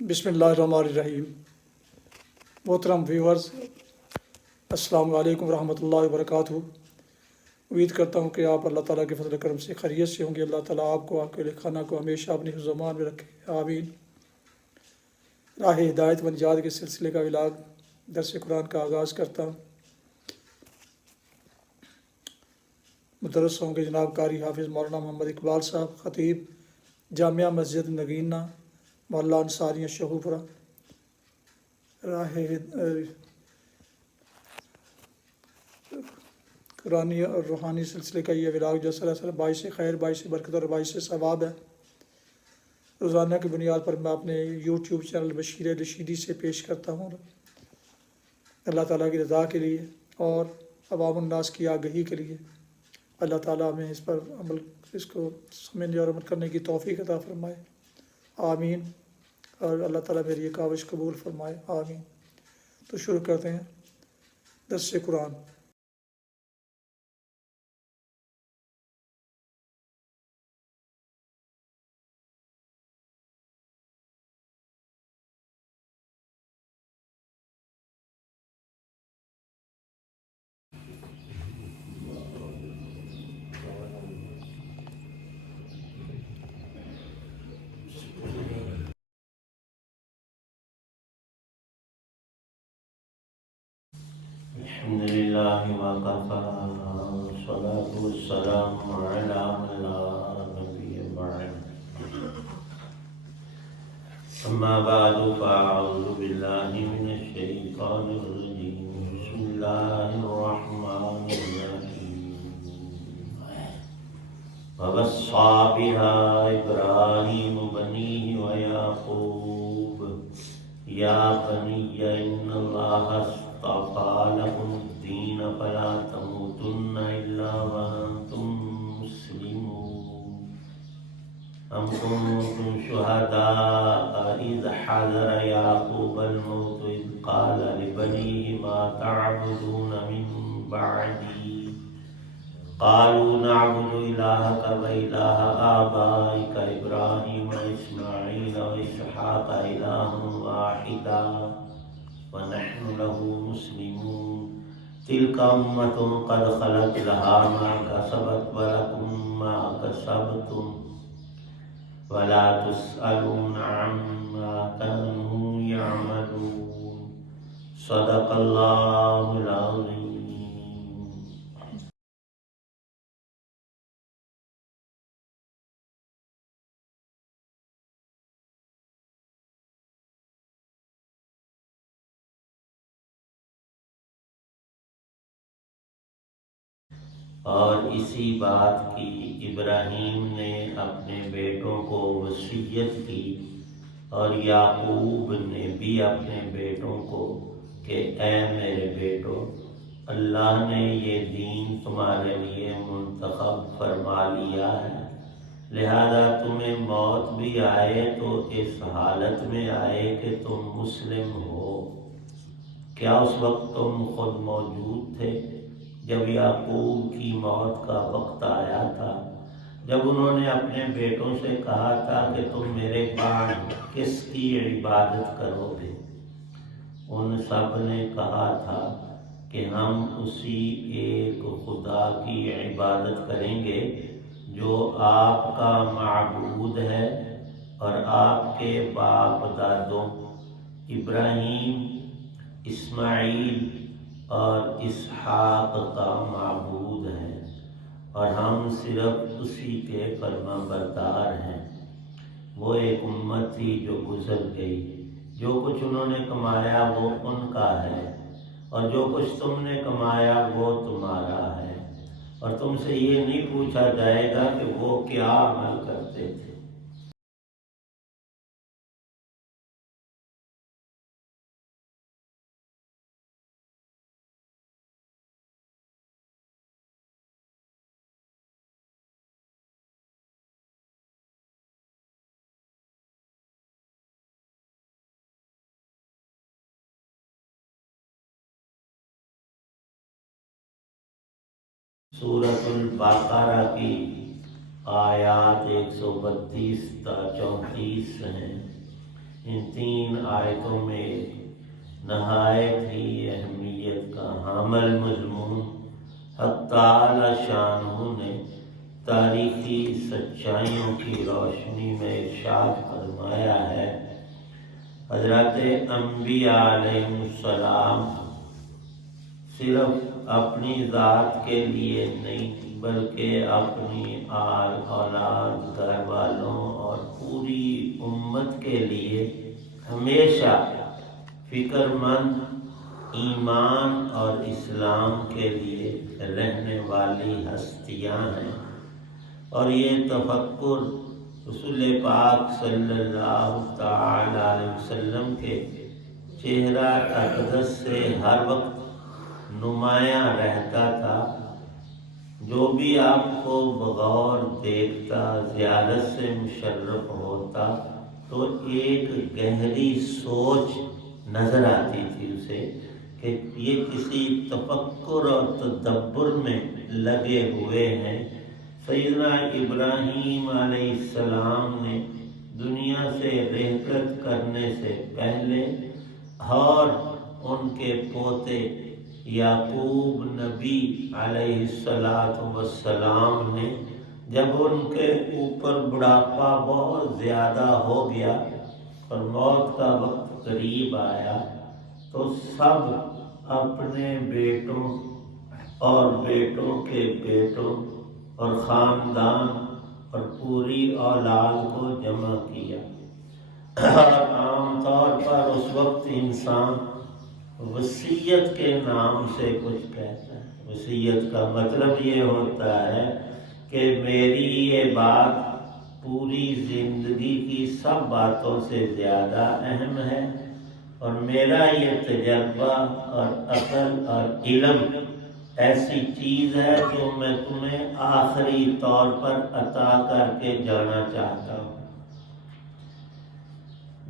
بسم اللہ الرحمن الرحیم۔ محترم ویورز، السلام علیکم ورحمۃ اللہ وبرکاتہ۔ امید کرتا ہوں کہ آپ اللہ تعالیٰ کے فضل و کرم سے خیریت سے ہوں گے۔ اللہ تعالیٰ آپ کو، آپ کے خانہ کو ہمیشہ اپنی حفظ و امان میں رکھے، آمین۔ راہ ہدایت و نجات کے سلسلے کا ولاگ درس قرآن کا آغاز کرتا ہوں۔ مدرس ہوں گے جناب قاری حافظ مولانا محمد اقبال صاحب، خطیب جامعہ مسجد نگینہ، محلہ انصاریہ شہوپورہ۔ راہ قرآنی اور روحانی سلسلے کا یہ ولاگ جو سلسلہ باعث خیر، باعث برکت اور باعث ثواب ہے، روزانہ کی بنیاد پر میں اپنے یوٹیوب چینل بشیر رشیدی سے پیش کرتا ہوں، اللہ تعالیٰ کی رضا کے لیے اور عوام الناس کی آگہی کے لیے۔ اللہ تعالیٰ ہمیں اس پر عمل، اس کو سمجھنے اور عمل کرنے کی توفیق عطا فرمائے، آمین۔ اور اللہ تعالیٰ میری یہ کاوش قبول فرمائے، آمین۔ تو شروع کرتے ہیں درس قرآن۔ الحمد لله وكفى والصلاة والسلام على من لا نبي بعد أما بعد فأعوذ بالله من الشيطان الرجيم بسم الله الرحمن الرحيم ووصى بها إبراهيم بنيه ويعقوب يا بني إن الله اصطفى لكم الدين فلا تموتن إلا وأنتم مسلمون أم كنتم شهداء إذ حضر يعقوب الموت إذ قال لبنيه ما تعبدون من بعدي قالوا نعبد إلهك وإله آبائك إبراهيم وإسماعيل وإسحاق إلها واحدا ونحن له مسلمون تلك أمة قد خلت لها ما كسبت ولكم ما كسبتم ولا تسألون عما كانوا يعملون صدق الله العظيم۔ اور اسی بات کی ابراہیم نے اپنے بیٹوں کو وصیت کی، اور یعقوب نے بھی اپنے بیٹوں کو کہ اے میرے بیٹو، اللہ نے یہ دین تمہارے لیے منتخب فرما لیا ہے، لہذا تمہیں موت بھی آئے تو اس حالت میں آئے کہ تم مسلم ہو۔ کیا اس وقت تم خود موجود تھے جب یعقوب کی موت کا وقت آیا تھا، جب انہوں نے اپنے بیٹوں سے کہا تھا کہ تم میرے بعد کس کی عبادت کرو گے؟ ان سب نے کہا تھا کہ ہم اسی ایک خدا کی عبادت کریں گے جو آپ کا معبود ہے اور آپ کے باپ دادوں ابراہیم، اسماعیل اور اسحاق کا معبود ہے، اور ہم صرف اسی کے فرما بردار ہیں۔ وہ ایک امت تھی جو گزر گئی، جو کچھ انہوں نے کمایا وہ ان کا ہے، اور جو کچھ تم نے کمایا وہ تمہارا ہے، اور تم سے یہ نہیں پوچھا جائے گا کہ وہ کیا عمل کرتے تھے۔ سورۃ البقرہ کی آیات 132 تا 34 ہیں۔ ان 3 آیتوں میں ایک نہایت ہی اہمیت کا حامل مضمون حق تعالی شانہ نے تاریخی سچائیوں کی روشنی میں ارشاد فرمایا ہے۔ حضرت انبیاء علیہ السلام صرف اپنی ذات کے لیے نہیں بلکہ اپنی آل اولاد، گھر والوں اور پوری امت کے لیے ہمیشہ فکر مند، ایمان اور اسلام کے لیے رہنے والی ہستیاں ہیں، اور یہ تفکر رسول پاک صلی اللہ تعالی علیہ وسلم کے چہرہ اقدس سے ہر وقت نمایاں رہتا تھا۔ جو بھی آپ کو بغور دیکھتا، زیارت سے مشرف ہوتا تو ایک گہری سوچ نظر آتی تھی اسے کہ یہ کسی تفکر اور تدبر میں لگے ہوئے ہیں۔ سیدنا ابراہیم علیہ السلام نے دنیا سے رحلت کرنے سے پہلے اور ان کے پوتے یعقوب نبی علیہ السلام نے جب ان کے اوپر بڑھاپا بہت زیادہ ہو گیا اور موت کا وقت قریب آیا تو سب اپنے بیٹوں اور بیٹوں کے بیٹوں اور خاندان اور پوری اولاد کو جمع کیا۔ اور عام طور پر اس وقت انسان وصیت کے نام سے کچھ کہتا ہے۔ وصیت کا مطلب یہ ہوتا ہے کہ میری یہ بات پوری زندگی کی سب باتوں سے زیادہ اہم ہے، اور میرا یہ تجربہ اور عقل اور علم ایسی چیز ہے جو میں تمہیں آخری طور پر عطا کر کے جانا چاہتا ہوں۔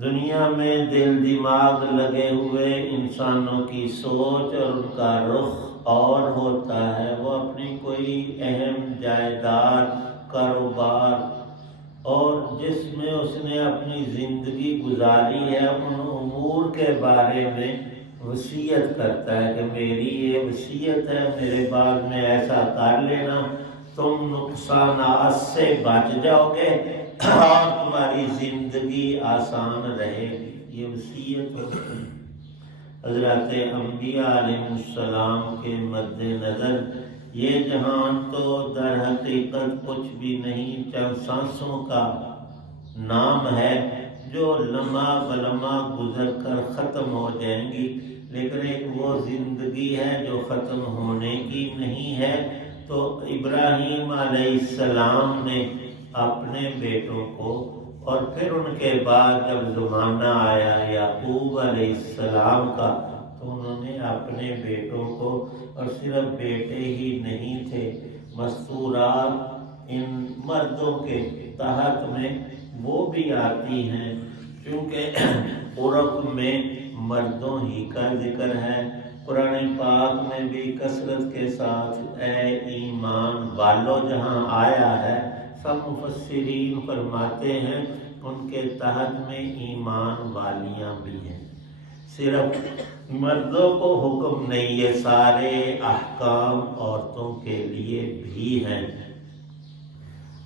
دنیا میں دل دماغ لگے ہوئے انسانوں کی سوچ اور ان کا رخ اور ہوتا ہے۔ وہ اپنی کوئی اہم جائیداد، کاروبار اور جس میں اس نے اپنی زندگی گزاری ہے ان امور کے بارے میں وصیت کرتا ہے کہ میری یہ وصیت ہے، میرے بعد میں ایسا کر لینا، تم نقصانات سے بچ جاؤ گے اور تمہاری زندگی آسان رہے گی۔ یہ وصیت ہوتی ہے۔ حضرت انبیاء علیہ السلام کے مد نظر یہ جہان تو در حقیقت کچھ بھی نہیں، چند سانسوں کا نام ہے جو لمحہ بلمحہ گزر کر ختم ہو جائیں گی، لیکن ایک وہ زندگی ہے جو ختم ہونے کی نہیں ہے۔ تو ابراہیم علیہ السلام نے اپنے بیٹوں کو، اور پھر ان کے بعد جب زمانہ آیا یعقوب علیہ السلام کا، تو انہوں نے اپنے بیٹوں کو، اور صرف بیٹے ہی نہیں تھے، مستورات ان مردوں کے تحت میں وہ بھی آتی ہیں، کیونکہ عرب میں مردوں ہی کا ذکر ہے۔ قرآن پاک میں بھی کثرت کے ساتھ اے ایمان والو جہاں آیا ہے، سب مفسرین فرماتے ہیں ان کے تحت میں ایمان والیاں بھی ہیں، صرف مردوں کو حکم نہیں، یہ سارے احکام عورتوں کے لیے بھی ہیں۔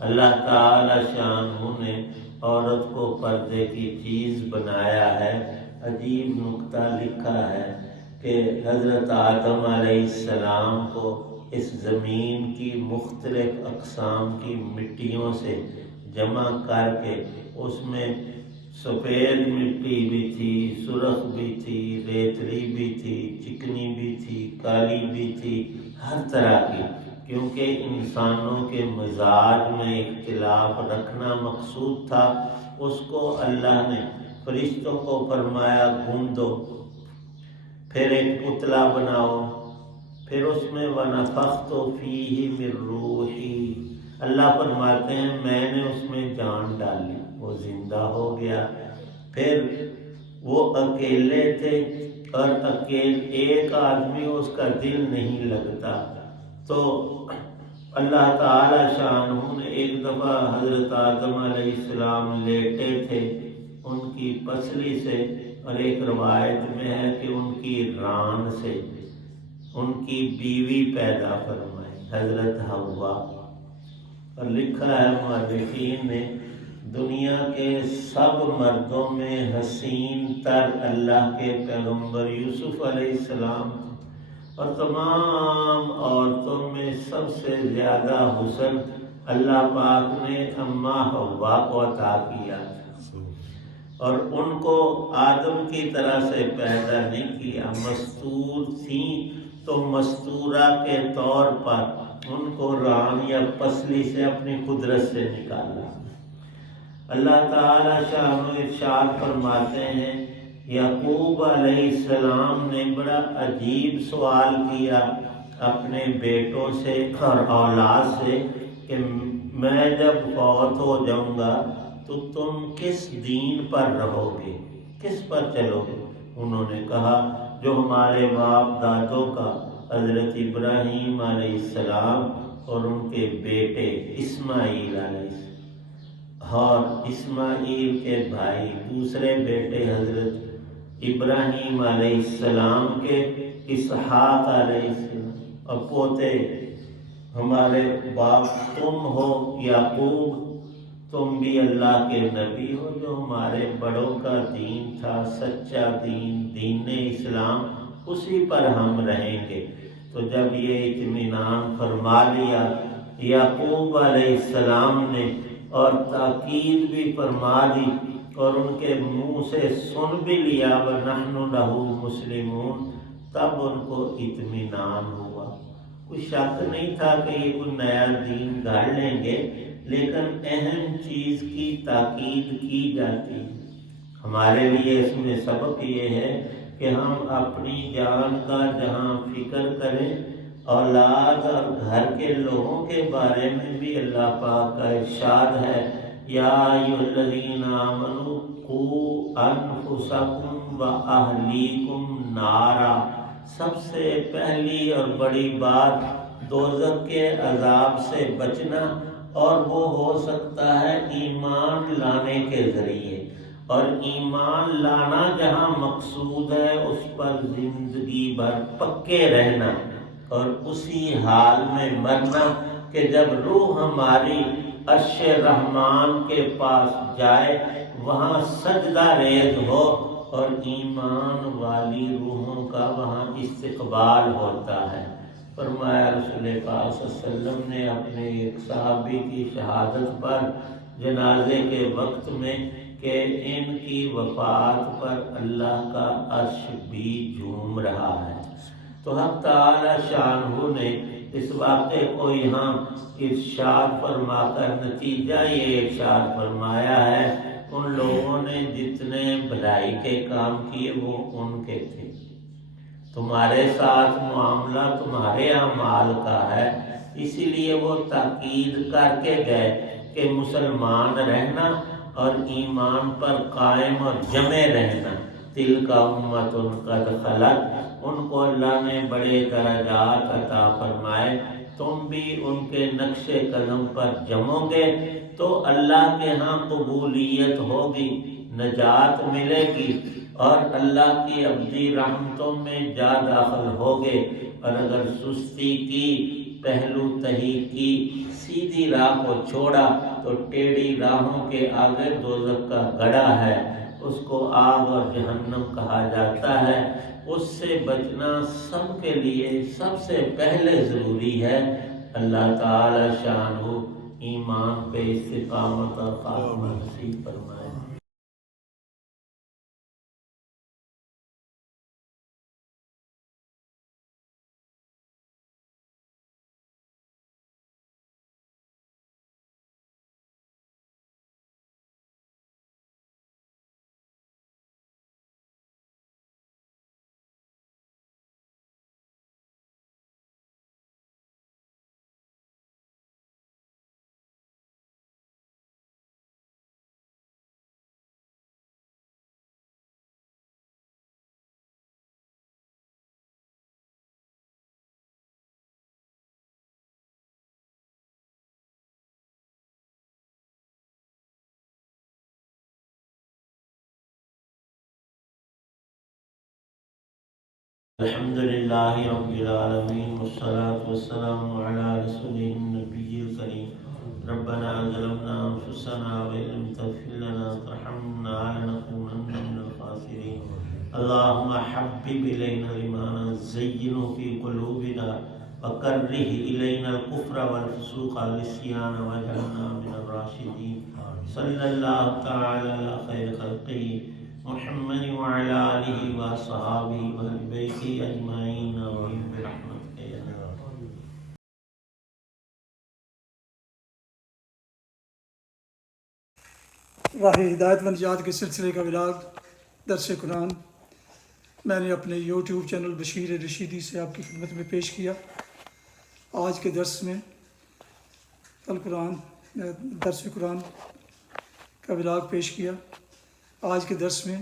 اللہ تعالی شانہ نے عورت کو پردے کی چیز بنایا ہے۔ عجیب نکتہ لکھا ہے کہ حضرت آدم علیہ السلام کو اس زمین کی مختلف اقسام کی مٹیوں سے جمع کر کے اس میں سفید مٹی بھی تھی، سرخ بھی تھی، ریتلی بھی تھی، چکنی بھی تھی، کالی بھی تھی، ہر طرح کی، کیونکہ انسانوں کے مزاج میں اختلاف رکھنا مقصود تھا۔ اس کو اللہ نے فرشتوں کو فرمایا گوندو، پھر ایک پتلا بناؤ، پھر اس میں وَنَفَخْتُ فِيهِ مِن رُّوحِي، اللہ فرماتے ہیں میں نے اس میں جان ڈالی، وہ زندہ ہو گیا۔ پھر وہ اکیلے تھے اور ایک آدمی اس کا دل نہیں لگتا، تو اللہ تعالی شانہ نے ایک دفعہ حضرت آدم علیہ السلام لیٹے تھے، ان کی پسلی سے، اور ایک روایت میں ہے کہ ان کی ران سے ان کی بیوی پیدا فرمائی، حضرت حوا۔ اور لکھا ہے مؤرخین نے، دنیا کے سب مردوں میں حسین تر اللہ کے پیغمبر یوسف علیہ السلام، اور تمام عورتوں میں سب سے زیادہ حسن اللہ پاک نے اماں حوا کو عطا کیا، اور ان کو آدم کی طرح سے پیدا نہیں کیا۔ مستور تھیں تو مستورہ کے طور پر ان کو ران یا پسلی سے اپنی قدرت سے نکالا۔ اللہ تعالی شان و ارشاد فرماتے ہیں، یعقوب علیہ السلام نے بڑا عجیب سوال کیا اپنے بیٹوں سے اور اولاد سے کہ میں جب فوت ہو جاؤں گا تو تم کس دین پر رہو گے، کس پر چلو گے؟ انہوں نے کہا جو ہمارے باپ دادوں کا، حضرت ابراہیم علیہ السلام اور ان کے بیٹے اسماعیل علیہ السلام، اور اسماعیل کے بھائی دوسرے بیٹے حضرت ابراہیم علیہ السلام کے اسحاق علیہ السلام، اور پوتے ہمارے باپ تم ہو یعقوب، تم بھی اللہ کے نبی ہو، جو ہمارے بڑوں کا دین تھا سچا دین، دین اسلام، اسی پر ہم رہیں گے۔ تو جب یہ اطمینان فرما لیا یعقوب علیہ السلام نے، اور تاکید بھی فرما دی، اور ان کے منہ سے سن بھی لیا وَنَحْنُ لَهُ مُسْلِمُونَ، تب ان کو اطمینان ہوا۔ کوئی شک نہیں تھا کہ یہ کوئی نیا دین گھڑ لیں گے، لیکن اہم چیز کی تاکید کی جاتی۔ ہمارے لیے اس میں سبق یہ ہے کہ ہم اپنی جان کا جہاں فکر کریں، اولاد اور گھر کے لوگوں کے بارے میں بھی اللہ پاک کا ارشاد ہے، یا ایھا الذین آمنوا قوا انفسکم واہلیکم نارا۔ سب سے پہلی اور بڑی بات دوزخ کے عذاب سے بچنا، اور وہ ہو سکتا ہے ایمان لانے کے ذریعے، اور ایمان لانا جہاں مقصود ہے اس پر زندگی بھر پکے رہنا، اور اسی حال میں مرنا کہ جب روح ہماری عرش رحمان کے پاس جائے وہاں سجدہ ریز ہو، اور ایمان والی روحوں کا وہاں استقبال ہوتا ہے۔ فرمایا رسول پاک صلی اللہ علیہ وسلم نے اپنے ایک صحابی کی شہادت پر جنازے کے وقت میں کہ ان کی وفات پر اللہ کا عرش بھی جھوم رہا ہے۔ تو حق تعالی شانہ نے اس واقعے کو یہاں ارشاد فرما کر نتیجہ یہ ارشاد فرمایا ہے، ان لوگوں نے جتنے بھلائی کے کام کیے وہ ان کے تھے، تمہارے ساتھ معاملہ تمہارے اعمال کا ہے، اسی لیے وہ تاکید کر کے گئے کہ مسلمان رہنا اور ایمان پر قائم اور جمع رہنا۔ تلک امۃ قد خلت، ان کو اللہ نے بڑے درجات عطا فرمائے، تم بھی ان کے نقش قدم پر جمو گے تو اللہ کے ہاں قبولیت ہوگی، نجات ملے گی، اور اللہ کی ابدی رحمتوں میں جا داخل ہوگے۔ اور اگر سستی کی، پہلو تہی کی، سیدھی راہ کو چھوڑا تو ٹیڑھی راہوں کے آگے دوزخ کا گڑھا ہے، اس کو آگ اور جہنم کہا جاتا ہے۔ اس سے بچنا سب کے لیے سب سے پہلے ضروری ہے۔ اللہ تعالی شانہ ایمان پہ استقامت اور خاتمہ نصیب فرمائے۔ الحمدللہ رب العالمین والصلاة والسلام علی رسوله النبی الکریم ربنا ظلمنا انفسنا وإن لم تغفر لنا وترحمنا لنكونن من الخاسرین اللہم حبب الینا الایمان زینه فی قلوبنا وکرہ الینا الکفر والفسوق والعصیان واجعلنا من الراشدین صلی اللہ تعالی علی خیر خلقہ محمد وعلى آله وصحابه وأهل بيته أجمعين آمين برحمتك يا رب. راہ ہدایت و نجات کے سلسلے کا ولاگ درس قرآن میں نے اپنے یوٹیوب چینل بشیر رشیدی سے آپ کی خدمت میں پیش کیا۔ آج کے درس میں درس قرآن کا ولاگ پیش کیا۔ آج کے درس میں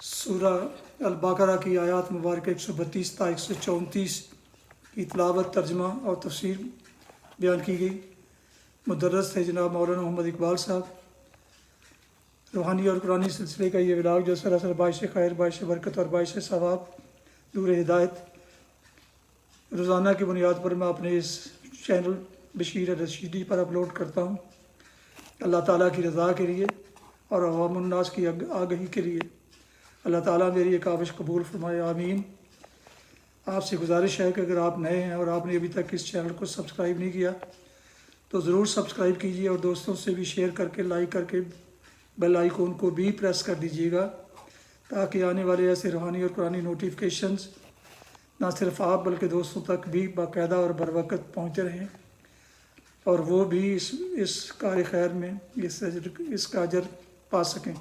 سورہ البقرہ کی آیات مبارکہ 132 تا 134 کی تلاوت، ترجمہ اور تفسیر بیان کی گئی۔ مدرس تھے جناب مولانا محمد اقبال صاحب۔ روحانی اور قرآنی سلسلے کا یہ ولاگ جو سراسر باعث خیر، باعث برکت اور باعث ثواب، نور ہدایت روزانہ کی بنیاد پر میں اپنے اس چینل بشیر رشیدی پر اپلوڈ کرتا ہوں، اللہ تعالیٰ کی رضا کے لیے اور عوام الناس کی آگہی کے لیے۔ اللہ تعالیٰ میری یہ کاوش قبول فرمائے، آمین۔ آپ سے گزارش ہے کہ اگر آپ نئے ہیں اور آپ نے ابھی تک اس چینل کو سبسکرائب نہیں کیا تو ضرور سبسکرائب کیجیے اور دوستوں سے بھی شیئر کر کے، لائک کر کے بیل آئیکن کو بھی پریس کر دیجیے گا، تاکہ آنے والے ایسے روحانی اور قرآنی نوٹیفیکیشنز نہ صرف آپ بلکہ دوستوں تک بھی باقاعدہ اور بروقت پہنچتے رہیں، اور وہ بھی اس کار خیر میں اس کا اجر پا سکیں۔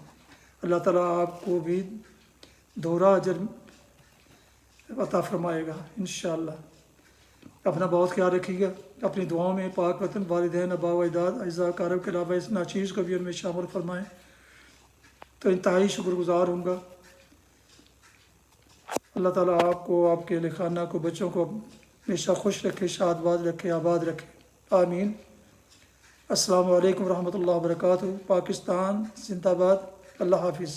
اللہ تعالیٰ آپ کو بھی دوہرا اجر عطا فرمائے گا انشاءاللہ۔ اپنا بہت خیال رکھیے گا، اپنی دعاؤں میں پاک وطن، والدین، آباء و اجداد، اعزاء اقارب کے علاوہ اس ناچیز کو بھی ان میں شامل فرمائیں تو انتہائی شکر گزار ہوں گا۔ اللہ تعالیٰ آپ کو، آپ کے اہل خانہ کو، بچوں کو ہمیشہ خوش رکھے، شاد باز رکھے، آباد رکھے، آمین۔ السلام علیکم ورحمۃ اللہ وبرکاتہ۔ پاکستان زندہ باد۔ اللہ حافظ۔